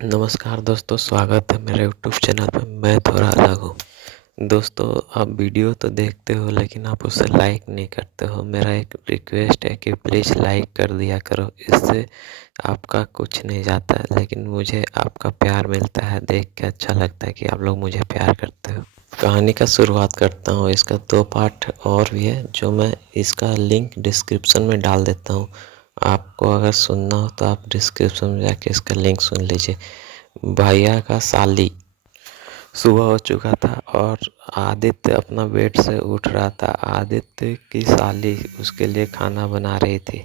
नमस्कार दोस्तों, स्वागत है मेरे यूट्यूब चैनल पे। मैं थोड़ा अलग हूँ। दोस्तों, आप वीडियो तो देखते हो लेकिन आप उसे लाइक नहीं करते हो। मेरा एक रिक्वेस्ट है कि प्लीज़ लाइक कर दिया करो। इससे आपका कुछ नहीं जाता है, लेकिन मुझे आपका प्यार मिलता है। देख के अच्छा लगता है कि आप लोग मुझे प्यार करते हो। कहानी का शुरुआत करता हूँ। इसका 2 पार्ट और भी है, जो मैं इसका लिंक डिस्क्रिप्शन में डाल देता हूँ। आपको अगर सुनना हो तो आप डिस्क्रिप्शन में जाके इसका लिंक सुन लीजिए। भैया का साली। सुबह हो चुका था और आदित्य अपना बेड से उठ रहा था। आदित्य की साली उसके लिए खाना बना रही थी।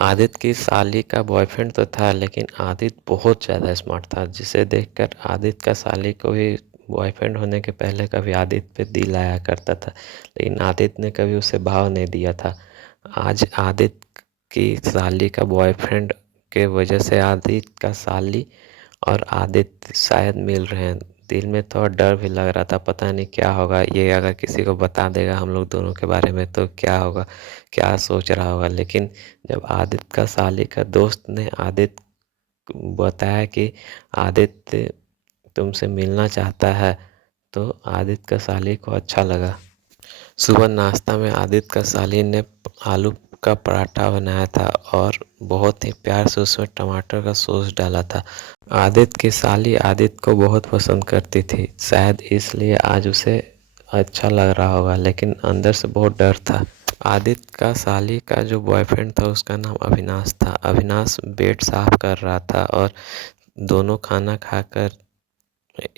आदित्य की साली का बॉयफ्रेंड तो था, लेकिन आदित्य बहुत ज़्यादा स्मार्ट था, जिसे देखकर आदित्य का साली को भी बॉयफ्रेंड होने के पहले कभी आदित्य पे दिल आया करता था, लेकिन आदित्य ने कभी उसे भाव नहीं दिया था। आज आदित्य की साली का बॉयफ्रेंड के वजह से आदित्य का साली और आदित्य शायद मिल रहे हैं। दिल में थोड़ा डर भी लग रहा था, पता नहीं क्या होगा। ये अगर किसी को बता देगा हम लोग दोनों के बारे में तो क्या होगा, क्या सोच रहा होगा। लेकिन जब आदित्य का साली का दोस्त ने आदित्य को बताया कि आदित्य तुमसे मिलना चाहता है, तो आदित्य का साली को अच्छा लगा। सुबह नाश्ता में आदित्य का साली ने आलू का पराठा बनाया था और बहुत ही प्यार से उसमें टमाटर का सॉस डाला था। आदित्य की साली आदित्य को बहुत पसंद करती थी, शायद इसलिए आज उसे अच्छा लग रहा होगा, लेकिन अंदर से बहुत डर था। आदित्य का साली का जो बॉयफ्रेंड था उसका नाम अविनाश था। अविनाश बेड साफ कर रहा था और दोनों खाना खाकर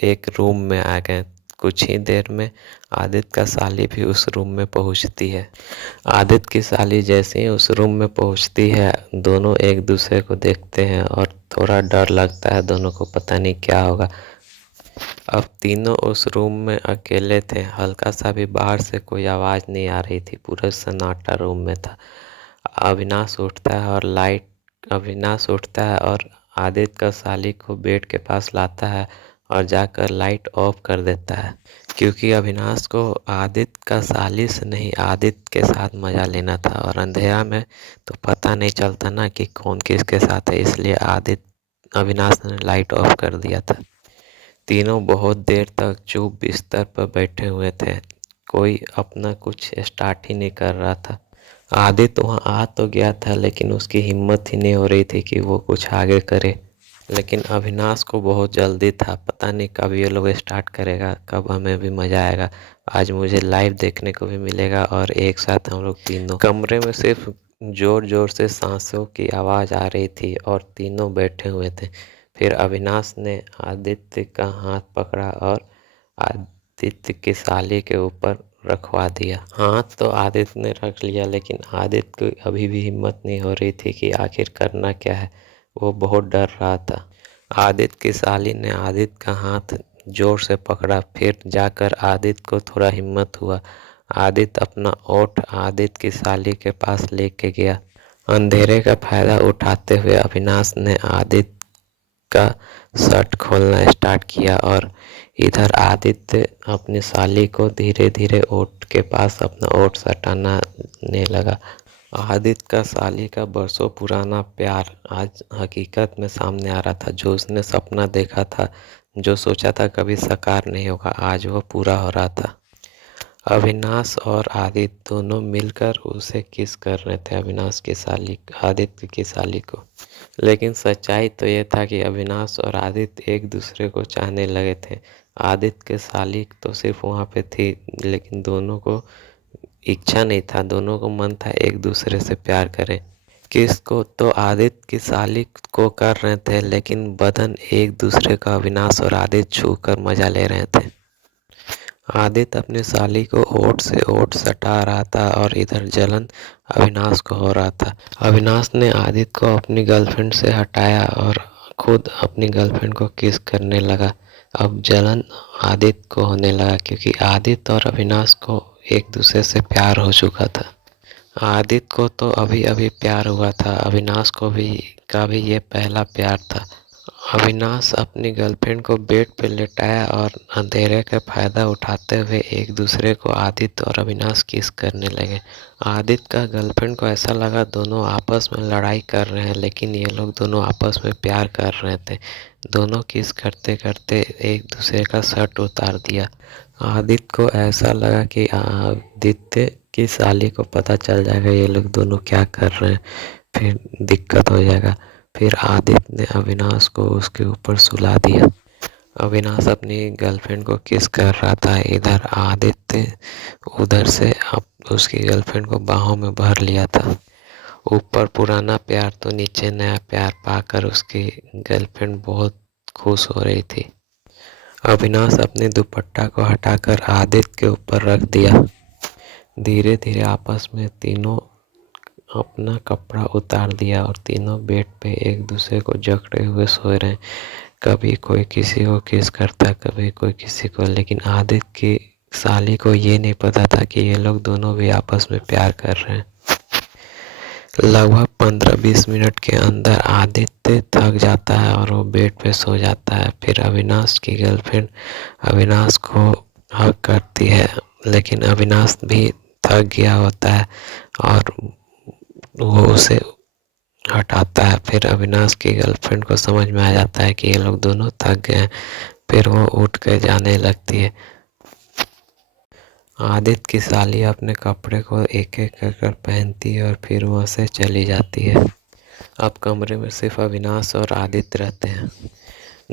एक रूम में आ गए। कुछ ही देर में आदित्य का साली भी उस रूम में पहुंचती है। आदित्य की साली जैसे ही उस रूम में पहुंचती है, दोनों एक दूसरे को देखते हैं और थोड़ा डर लगता है दोनों को, पता नहीं क्या होगा। अब तीनों उस रूम में अकेले थे। हल्का सा भी बाहर से कोई आवाज़ नहीं आ रही थी। पूरा सन्नाटा रूम में था। अविनाश उठता है और आदित्य का साली को बेड के पास लाता है और जाकर लाइट ऑफ कर देता है, क्योंकि अविनाश को आदित्य का साली से नहीं, आदित्य के साथ मज़ा लेना था। और अंधेरा में तो पता नहीं चलता ना कि कौन किसके साथ है, इसलिए अविनाश ने लाइट ऑफ कर दिया था। तीनों बहुत देर तक चुप बिस्तर पर बैठे हुए थे। कोई अपना कुछ स्टार्ट ही नहीं कर रहा था। आदित्य वहाँ आ तो गया था, लेकिन उसकी हिम्मत ही नहीं हो रही थी कि वो कुछ आगे करे। लेकिन अविनाश को बहुत जल्दी था, पता नहीं कब ये लोग स्टार्ट करेगा, कब हमें भी मज़ा आएगा। आज मुझे लाइव देखने को भी मिलेगा और एक साथ हम लोग तीनों। कमरे में सिर्फ ज़ोर ज़ोर से सांसों की आवाज़ आ रही थी और तीनों बैठे हुए थे। फिर अविनाश ने आदित्य का हाथ पकड़ा और आदित्य की साली के ऊपर रखवा दिया। हाथ तो आदित्य ने रख लिया, लेकिन आदित्य को अभी भी हिम्मत नहीं हो रही थी कि आखिर करना क्या है। वो बहुत डर रहा था। आदित्य की साली ने आदित्य का हाथ जोर से पकड़ा। फिर जाकर आदित्य को थोड़ा हिम्मत हुआ। आदित्य अपना ओठ आदित्य की साली के पास लेके गया। अंधेरे का फायदा उठाते हुए अविनाश ने आदित्य का शर्ट खोलना स्टार्ट किया और इधर आदित्य अपनी साली को धीरे धीरे ओठ के पास अपना ओठ सटाने लगा। आदित्य का साली का बरसों पुराना प्यार आज हकीकत में सामने आ रहा था। जो उसने सपना देखा था, जो सोचा था कभी साकार नहीं होगा, आज वो पूरा हो रहा था। अविनाश और आदित्य दोनों मिलकर उसे किस कर रहे थे, अविनाश की साली आदित्य की साली को। लेकिन सच्चाई तो ये था कि अविनाश और आदित्य एक दूसरे को चाहने लगे थे। आदित्य के साली तो सिर्फ वहाँ पे थी, लेकिन दोनों को इच्छा नहीं था, दोनों को मन था एक दूसरे से प्यार करें। किसको तो आदित्य की साली को कर रहे थे, लेकिन बदन एक दूसरे का अविनाश और आदित्य छू कर मजा ले रहे थे। आदित्य अपनी साली को ओठ से ओठ सटा रहा था और इधर जलन अविनाश को हो रहा था। अविनाश ने आदित्य को अपनी गर्लफ्रेंड से हटाया और खुद अपनी गर्लफ्रेंड को किस करने लगा। अब जलन आदित्य को होने लगा, क्योंकि आदित्य और अविनाश को एक दूसरे से प्यार हो चुका था। आदित्य को तो अभी अभी प्यार हुआ था, अविनाश को भी का भी ये पहला प्यार था। अविनाश अपनी गर्लफ्रेंड को बेड पर लेटाया और अंधेरे का फायदा उठाते हुए एक दूसरे को आदित्य और अविनाश किस करने लगे। आदित्य का गर्लफ्रेंड को ऐसा लगा दोनों आपस में लड़ाई कर रहे हैं, लेकिन ये लोग दोनों आपस में प्यार कर रहे थे। दोनों किस करते करते एक दूसरे का शर्ट उतार दिया। आदित्य को ऐसा लगा कि आदित्य की साली को पता चल जाएगा ये लोग दोनों क्या कर रहे हैं, फिर दिक्कत हो जाएगा। फिर आदित्य ने अविनाश को उसके ऊपर सुला दिया। अविनाश अपनी गर्लफ्रेंड को किस कर रहा था, इधर आदित्य उधर से अब उसकी गर्लफ्रेंड को बाहों में भर लिया था। ऊपर पुराना प्यार तो नीचे नया प्यार पाकर उसकी गर्लफ्रेंड बहुत खुश हो रही थी। अविनाश अपने दुपट्टा को हटाकर आदित्य के ऊपर रख दिया। धीरे धीरे आपस में तीनों अपना कपड़ा उतार दिया और तीनों बेड पे एक दूसरे को जकड़े हुए सो रहे हैं। कभी कोई किसी को किस करता, कभी कोई किसी को, लेकिन आदित्य की साली को ये नहीं पता था कि ये लोग दोनों भी आपस में प्यार कर रहे हैं। लगभग 15-20 मिनट के अंदर आदित्य थक जाता है और वो बेड पे सो जाता है। फिर अविनाश की गर्लफ्रेंड अविनाश को हक करती है, लेकिन अविनाश भी थक गया होता है और वो उसे हटाता है। फिर अविनाश की गर्लफ्रेंड को समझ में आ जाता है कि ये लोग दोनों थक गए हैं। फिर वो उठ कर जाने लगती है। आदित्य की साली अपने कपड़े को एक एक कर पहनती है और फिर वहाँ से चली जाती है। अब कमरे में सिर्फ अविनाश और आदित्य रहते हैं।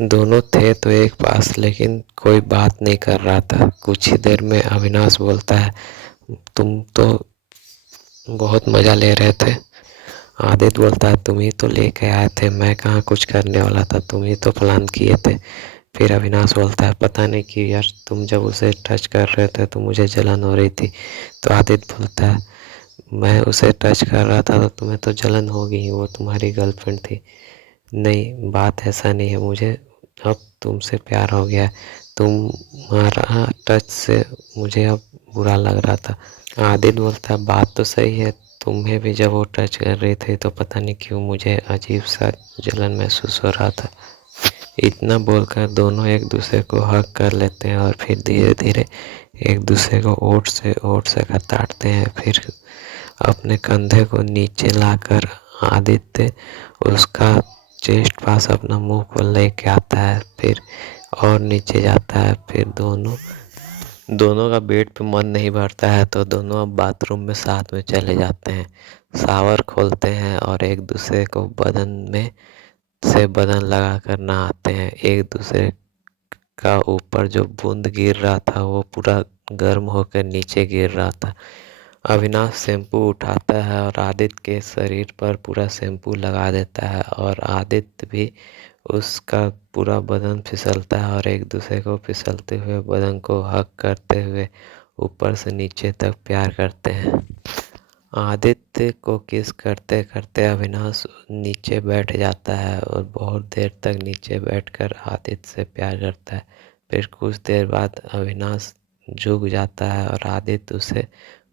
दोनों थे तो एक पास, लेकिन कोई बात नहीं कर रहा था। कुछ ही देर में अविनाश बोलता है, तुम तो बहुत मज़ा ले रहे थे। आदित्य बोलता है, तुम ही तो लेके आए थे, मैं कहाँ कुछ करने वाला था, तुम ही तो प्लान किए थे। फिर अविनाश बोलता है, पता नहीं क्यों यार, तुम जब उसे टच कर रहे थे तो मुझे जलन हो रही थी। तो आदित्य बोलता है, मैं उसे टच कर रहा था तो तुम्हें तो जलन होगी, वो तुम्हारी गर्लफ्रेंड थी। नहीं, बात ऐसा नहीं है, मुझे अब तुमसे प्यार हो गया है। तुम्हारा टच से मुझे अब बुरा लग रहा था। आदित्य बोलता है, बात तो सही है, तुम्हें भी जब वो टच कर रही थी तो पता नहीं क्यों मुझे अजीब सा जलन महसूस हो रहा था। इतना बोलकर दोनों एक दूसरे को हग कर लेते हैं और फिर धीरे धीरे एक दूसरे को ओठ से कताड़ते हैं। फिर अपने कंधे को नीचे लाकर आदित्य उसका चेस्ट पास अपना मुंह को लेके आता है, फिर और नीचे जाता है। फिर दोनों का बेड पे मन नहीं भरता है तो दोनों अब बाथरूम में साथ में चले जाते हैं। शावर खोलते हैं और एक दूसरे को बदन लगा कर नहाते हैं। एक दूसरे का ऊपर जो बूंद गिर रहा था वो पूरा गर्म होकर नीचे गिर रहा था। अविनाश शैम्पू उठाता है और आदित्य के शरीर पर पूरा शैम्पू लगा देता है और आदित्य भी उसका पूरा बदन फिसलता है और एक दूसरे को फिसलते हुए बदन को हग करते हुए ऊपर से नीचे तक प्यार करते हैं। आदित्य को किस करते करते अविनाश नीचे बैठ जाता है और बहुत देर तक नीचे बैठकर आदित्य से प्यार करता है। फिर कुछ देर बाद अविनाश झुक जाता है और आदित्य उसे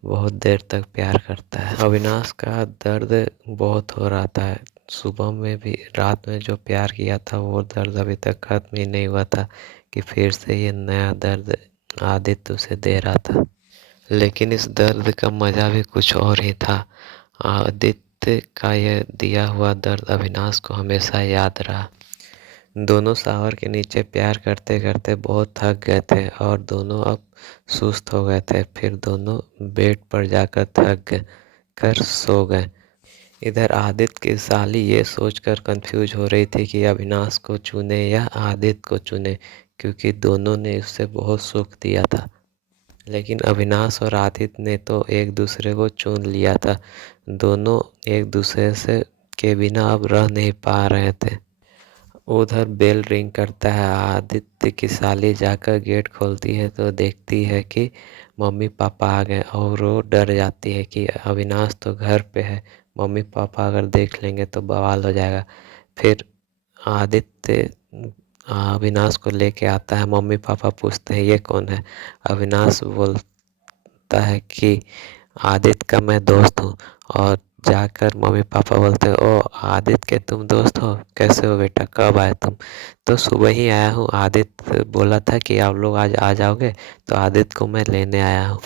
बहुत देर तक प्यार करता है। अविनाश का दर्द बहुत हो रहा था। सुबह में भी, रात में जो प्यार किया था वो दर्द अभी तक खत्म ही नहीं हुआ था कि फिर से ये नया दर्द आदित्य उसे दे रहा था। लेकिन इस दर्द का मज़ा भी कुछ और ही था। आदित्य का यह दिया हुआ दर्द अविनाश को हमेशा याद रहा। दोनों शावर के नीचे प्यार करते करते बहुत थक गए थे और दोनों अब सुस्त हो गए थे। फिर दोनों बेड पर जाकर थक कर सो गए। इधर आदित्य की साली ये सोचकर कंफ्यूज हो रही थी कि अविनाश को चुने या आदित्य को चुने, क्योंकि दोनों ने उससे बहुत सुख दिया था। लेकिन अविनाश और आदित्य ने तो एक दूसरे को चुन लिया था। दोनों एक दूसरे से के बिना अब रह नहीं पा रहे थे। उधर बेल रिंग करता है। आदित्य की साली जाकर गेट खोलती है तो देखती है कि मम्मी पापा आ गए और वो डर जाती है कि अविनाश तो घर पे है, मम्मी पापा अगर देख लेंगे तो बवाल हो जाएगा। फिर आदित्य अविनाश को लेके आता है। मम्मी पापा पूछते हैं ये कौन है। अविनाश बोलता है कि आदित्य का मैं दोस्त हूँ और जाकर मम्मी पापा बोलते ओ आदित्य के तुम दोस्त हो, कैसे हो बेटा, कब आए तुम? तो सुबह ही आया हूँ, आदित्य बोला था कि आप लोग आज आ जाओगे, तो आदित्य को मैं लेने आया हूँ।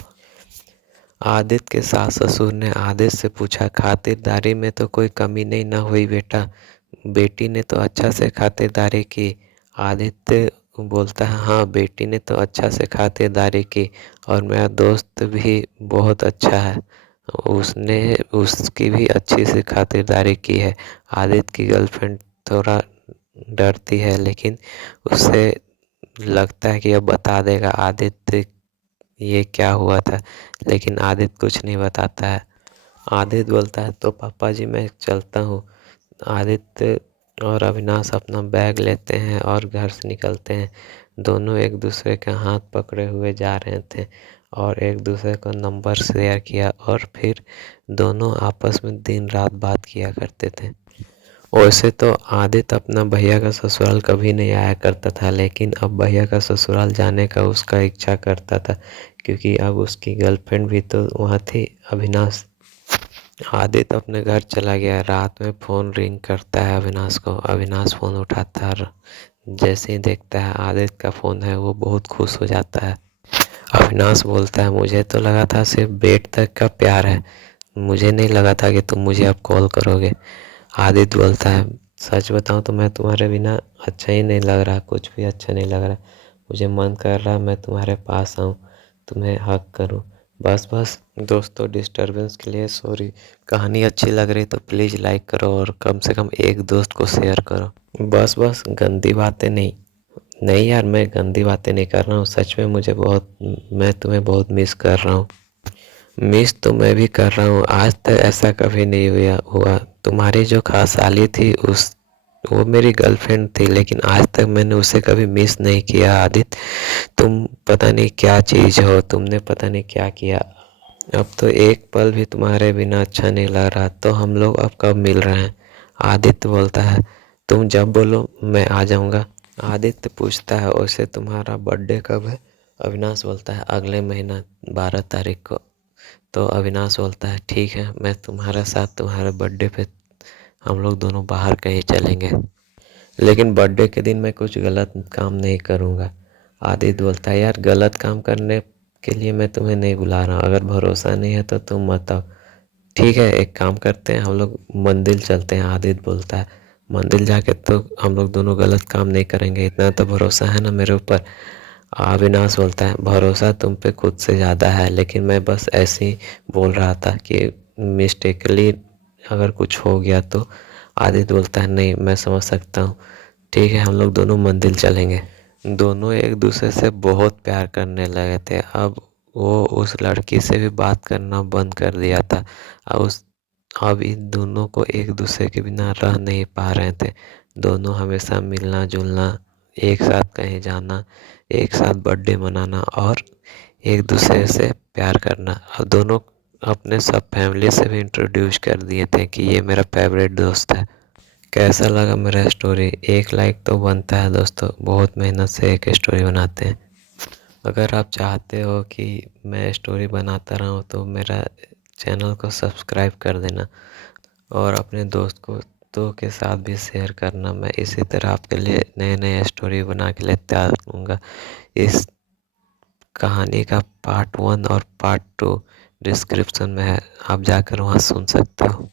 आदित्य के सास ससुर ने आदित्य से पूछा, खातिरदारी में तो कोई कमी नहीं ना हुई बेटा, बेटी ने तो अच्छा से खातिरदारी की। आदित्य बोलता है, हाँ बेटी ने तो अच्छा से खातिरदारी की, और मेरा दोस्त भी बहुत अच्छा है, उसने उसकी भी अच्छी से खातिरदारी की है। आदित्य की गर्लफ्रेंड थोड़ा डरती है, लेकिन उसे लगता है कि अब बता देगा आदित्य ये क्या हुआ था, लेकिन आदित्य कुछ नहीं बताता है। आदित्य बोलता है, तो पापा जी मैं चलता हूँ। आदित्य और अविनाश अपना बैग लेते हैं और घर से निकलते हैं। दोनों एक दूसरे के हाथ पकड़े हुए जा रहे थे और एक दूसरे को नंबर शेयर किया, और फिर दोनों आपस में दिन रात बात किया करते थे। वैसे तो आदित्य अपना भैया का ससुराल कभी नहीं आया करता था, लेकिन अब भैया का ससुराल जाने का उसका इच्छा करता था, क्योंकि अब उसकी गर्लफ्रेंड भी तो वहाँ थी, अविनाश। आदित्य अपने घर चला गया। रात में फ़ोन रिंग करता है अविनाश को। अविनाश फ़ोन उठाता है और जैसे ही देखता है आदित्य का फ़ोन है, वो बहुत खुश हो जाता है। अविनाश बोलता है, मुझे तो लगा था सिर्फ बेड तक का प्यार है, मुझे नहीं लगा था कि तुम मुझे अब कॉल करोगे। आदित्य बोलता है, सच बताऊं तो मैं तुम्हारे बिना अच्छा ही नहीं लग रहा, कुछ भी अच्छा नहीं लग रहा, मुझे मन कर रहा मैं तुम्हारे पास आऊं, तुम्हें हक करूं। बस बस दोस्तों, डिस्टरबेंस के लिए सॉरी। कहानी अच्छी लग रही तो प्लीज़ लाइक करो और कम से कम एक दोस्त को शेयर करो। बस बस गंदी बातें नहीं। नहीं यार, मैं गंदी बातें नहीं कर रहा हूँ, सच में मैं तुम्हें बहुत मिस कर रहा हूँ। मिस तो मैं भी कर रहा हूँ, आज तक ऐसा कभी नहीं हुआ। तुम्हारी जो खास साली थी उस वो मेरी गर्लफ्रेंड थी, लेकिन आज तक मैंने उसे कभी मिस नहीं किया। आदित्य, तुम पता नहीं क्या चीज़ हो, तुमने पता नहीं क्या किया। अब तो एक पल भी तुम्हारे बिना अच्छा नहीं लग रहा, तो हम लोग अब कब मिल रहे हैं? आदित्य बोलता है, तुम जब बोलो मैं आ जाऊंगा। आदित्य पूछता है, वैसे तुम्हारा बर्थडे कब है? अविनाश बोलता है, अगले महीना 12 तारीख को। तो अविनाश बोलता है, ठीक है, मैं तुम्हारे साथ तुम्हारे बर्थडे पे हम लोग दोनों बाहर कहीं चलेंगे, लेकिन बर्थडे के दिन मैं कुछ गलत काम नहीं करूँगा। आदित्य बोलता है, यार गलत काम करने के लिए मैं तुम्हें नहीं बुला रहा हूँ, अगर भरोसा नहीं है तो तुम मत आओ। ठीक है, एक काम करते हैं, हम लोग मंदिर चलते हैं। आदित्य बोलता है, मंदिर जाके तो हम लोग दोनों गलत काम नहीं करेंगे, इतना तो भरोसा है ना मेरे ऊपर। अविनाश बोलता है, भरोसा तुम पे खुद से ज़्यादा है, लेकिन मैं बस ऐसे ही बोल रहा था कि मिस्टेकली अगर कुछ हो गया तो। आदित्य बोलता है, नहीं मैं समझ सकता हूँ, ठीक है हम लोग दोनों मंदिर चलेंगे। दोनों एक दूसरे से बहुत प्यार करने लगे थे। अब वो उस लड़की से भी बात करना बंद कर दिया था। अब उस अब इन दोनों को एक दूसरे के बिना रह नहीं पा रहे थे। दोनों हमेशा मिलना जुलना, एक साथ कहीं जाना, एक साथ बर्थडे मनाना और एक दूसरे से प्यार करना। अब दोनों अपने सब फैमिली से भी इंट्रोड्यूस कर दिए थे कि ये मेरा फेवरेट दोस्त है। कैसा लगा मेरा स्टोरी? एक लाइक तो बनता है दोस्तों, बहुत मेहनत से एक स्टोरी बनाते हैं। अगर आप चाहते हो कि मैं स्टोरी बनाता रहूँ तो मेरा चैनल को सब्सक्राइब कर देना और अपने दोस्तों के साथ भी शेयर करना। मैं इसी तरह आपके लिए नए नए स्टोरी बना के लेते आऊँगा। इस कहानी का पार्ट 1 और पार्ट 2 डिस्क्रिप्शन में है, आप जाकर वहाँ सुन सकते हो।